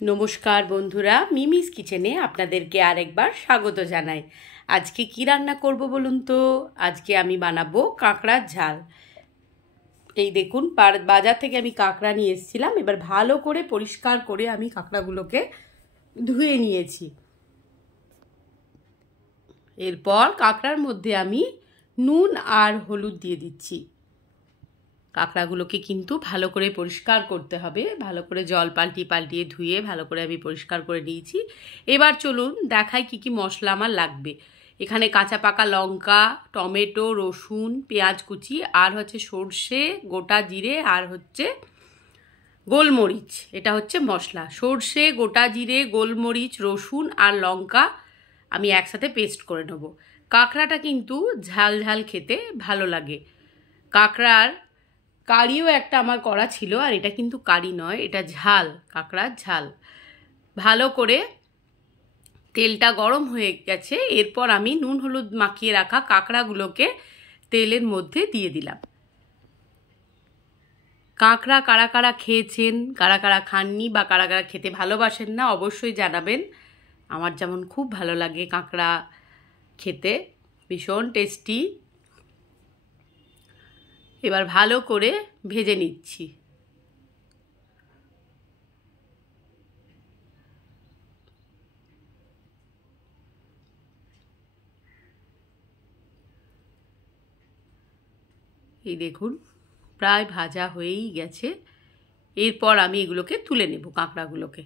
নমস্কার বন্ধুরা, মিমিস কিচেনে আপনাদেরকে আরেকবার স্বাগত জানাই। আজকে কি রান্না করব বলুন তো? আজকে আমি বানাবো কাঁকড়ার ঝাল। এই দেখুন, বাজার থেকে আমি কাঁকড়া নিয়ে এসেছিলাম। এবার ভালো করে পরিষ্কার করে আমি কাঁকড়াগুলোকে ধুয়ে নিয়েছি। এরপর কাঁকড়ার মধ্যে আমি নুন আর হলুদ দিয়ে দিচ্ছি। কাঁকড়াগুলোকে কিন্তু ভালো করে পরিষ্কার করতে হবে। ভালো করে জল পাল্টিয়ে ধুয়ে ভালো করে আমি পরিষ্কার করে নিয়েছি। এবার চলুন দেখাই কি কি মশলা আমার লাগবে। এখানে কাঁচা পাকা লঙ্কা, টমেটো, রসুন, পেঁয়াজ কুচি, আর হচ্ছে সর্ষে, গোটা জিরে, আর হচ্ছে গোলমরিচ। এটা হচ্ছে মশলা। সর্ষে, গোটা জিরে, গোলমরিচ, রসুন আর লঙ্কা আমি একসাথে পেস্ট করে নেব। কাঁকড়াটা কিন্তু ঝাল ঝাল খেতে ভালো লাগে। কাঁকড়ার কারিও একটা আমার করা ছিল, আর এটা কিন্তু কারি নয়, এটা ঝাল, কাঁকড়ার ঝাল। ভালো করে তেলটা গরম হয়ে গেছে। এরপর আমি নুন হলুদ মাখিয়ে রাখা কাঁকড়াগুলোকে তেলের মধ্যে দিয়ে দিলাম। কাঁকড়া কারা কারা খেয়েছেন, কারা কারা খাননি, বা কারা কারা খেতে ভালোবাসেন না, অবশ্যই জানাবেন। আমার যেমন খুব ভালো লাগে কাঁকড়া খেতে, ভীষণ টেস্টি। এবার ভালো করে ভেজে নিচ্ছি। এই দেখুন, প্রায় ভাজা হয়েই গেছে। এরপর আমি এগুলোকে তুলে নেব, কাঁকড়াগুলোকে।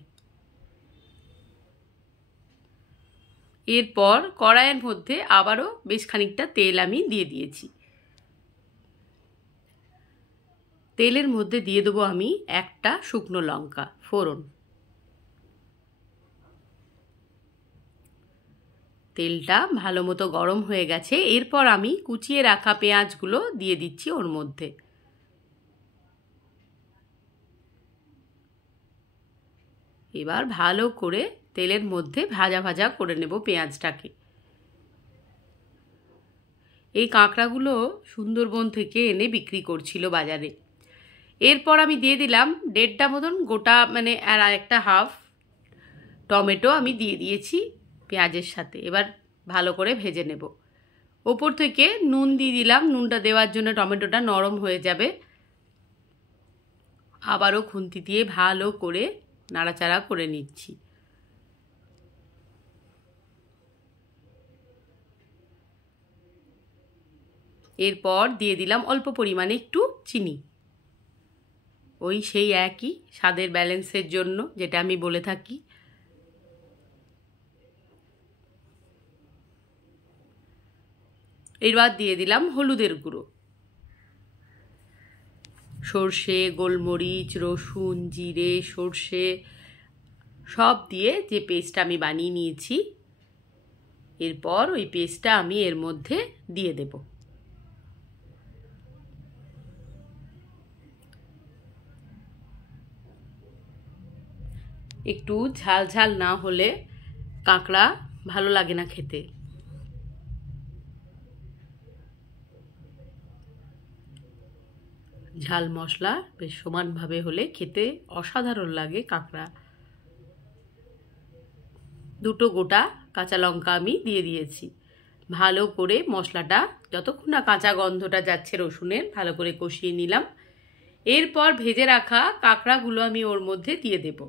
এরপর কড়াইয়ের মধ্যে আবারও বেশ খানিকটা তেল আমি দিয়ে দিয়েছি। তেলের মধ্যে দিয়ে দেবো আমি একটা শুকনো লঙ্কা ফোড়ন। তেলটা ভালো মতো গরম হয়ে গেছে। এরপর আমি কুচিয়ে রাখা পেঁয়াজগুলো দিয়ে দিচ্ছি ওর মধ্যে। এবার ভালো করে তেলের মধ্যে ভাজা ভাজা করে নেব পেঁয়াজটাকে। এই কাঁকড়াগুলো সুন্দরবন থেকে এনে বিক্রি করছিল বাজারে। এরপর আমি দিয়ে দিলাম 1.5টা মতন গোটা, আর একটা হাফ টমেটো আমি দিয়ে দিয়েছি পেঁয়াজের সাথে। এবার ভালো করে ভেজে নেব। ওপর থেকে নুন দিয়ে দিলাম। নুনটা দেওয়ার জন্য টমেটোটা নরম হয়ে যাবে। আবারও খুন্তি দিয়ে ভালো করে নাড়াচাড়া করে নিচ্ছি। এরপর দিয়ে দিলাম অল্প পরিমাণে একটু চিনি, ওই সেই একই স্বাদের ব্যালেন্সের জন্য যেটা আমি বলে থাকি। এবার দিয়ে দিলাম হলুদের গুঁড়ো। সর্ষে, গোলমরিচ, রসুন, জিরে, সর্ষে সব দিয়ে যে পেস্টটা আমি বানিয়ে নিয়েছি, এরপর ওই পেস্টটা আমি এর মধ্যে দিয়ে দেব। একটু ঝাল ঝাল না হলে কাঁকড়া ভালো লাগে না খেতে। ঝাল মশলা বেশ সমানভাবে হলে খেতে অসাধারণ লাগে কাঁকড়া। দুটো গোটা কাঁচা লঙ্কা আমি দিয়ে দিয়েছি। ভালো করে মশলাটা যতক্ষণ না কাঁচা গন্ধটা যাচ্ছে রসুনের, ভালো করে কষিয়ে নিলাম। এরপর ভেজে রাখা কাঁকড়াগুলো আমি ওর মধ্যে দিয়ে দেব।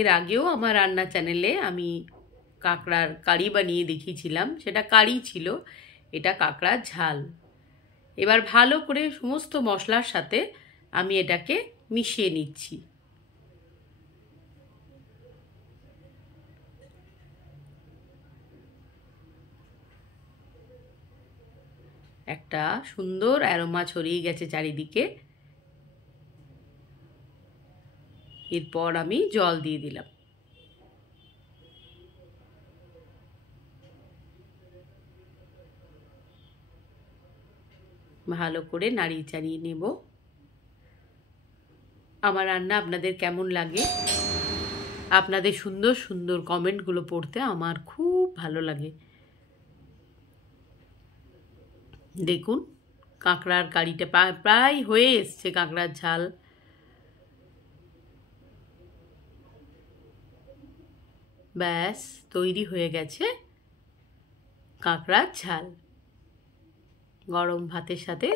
এর আগেও আমার রান্না চ্যানেলে আমি কাঁকড়ার কারি বানিয়ে দেখিয়েছিলাম, সেটা কারি ছিল, এটা কাঁকড়ার ঝাল। এবার ভালো করে সমস্ত মশলার সাথে আমি এটাকে মিশিয়ে নিচ্ছি। একটা সুন্দর অ্যারোমা ছড়িয়ে গেছে চারিদিকে। এরপর আমি জল দিয়ে দিলাম। ভালো করে নাড়িয়ে চাড়িয়ে নেব। আমার রান্না আপনাদের কেমন লাগে? আপনাদের সুন্দর সুন্দর কমেন্টগুলো পড়তে আমার খুব ভালো লাগে। দেখুন কাঁকড়ার কারিটা প্রায় হয়ে এসছে। কাঁকড়ার ঝাল ব্যাস তৈরি হয়ে গেছে। কাঁকড়ার ঝাল গরম ভাতের সাথে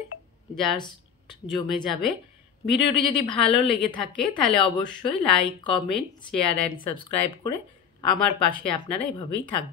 জাস্ট জমে যাবে। ভিডিওটি যদি ভালো লেগে থাকে তাহলে অবশ্যই like, comment, share and subscribe করে আমার পাশে আপনারা এভাবেই থাকবেন।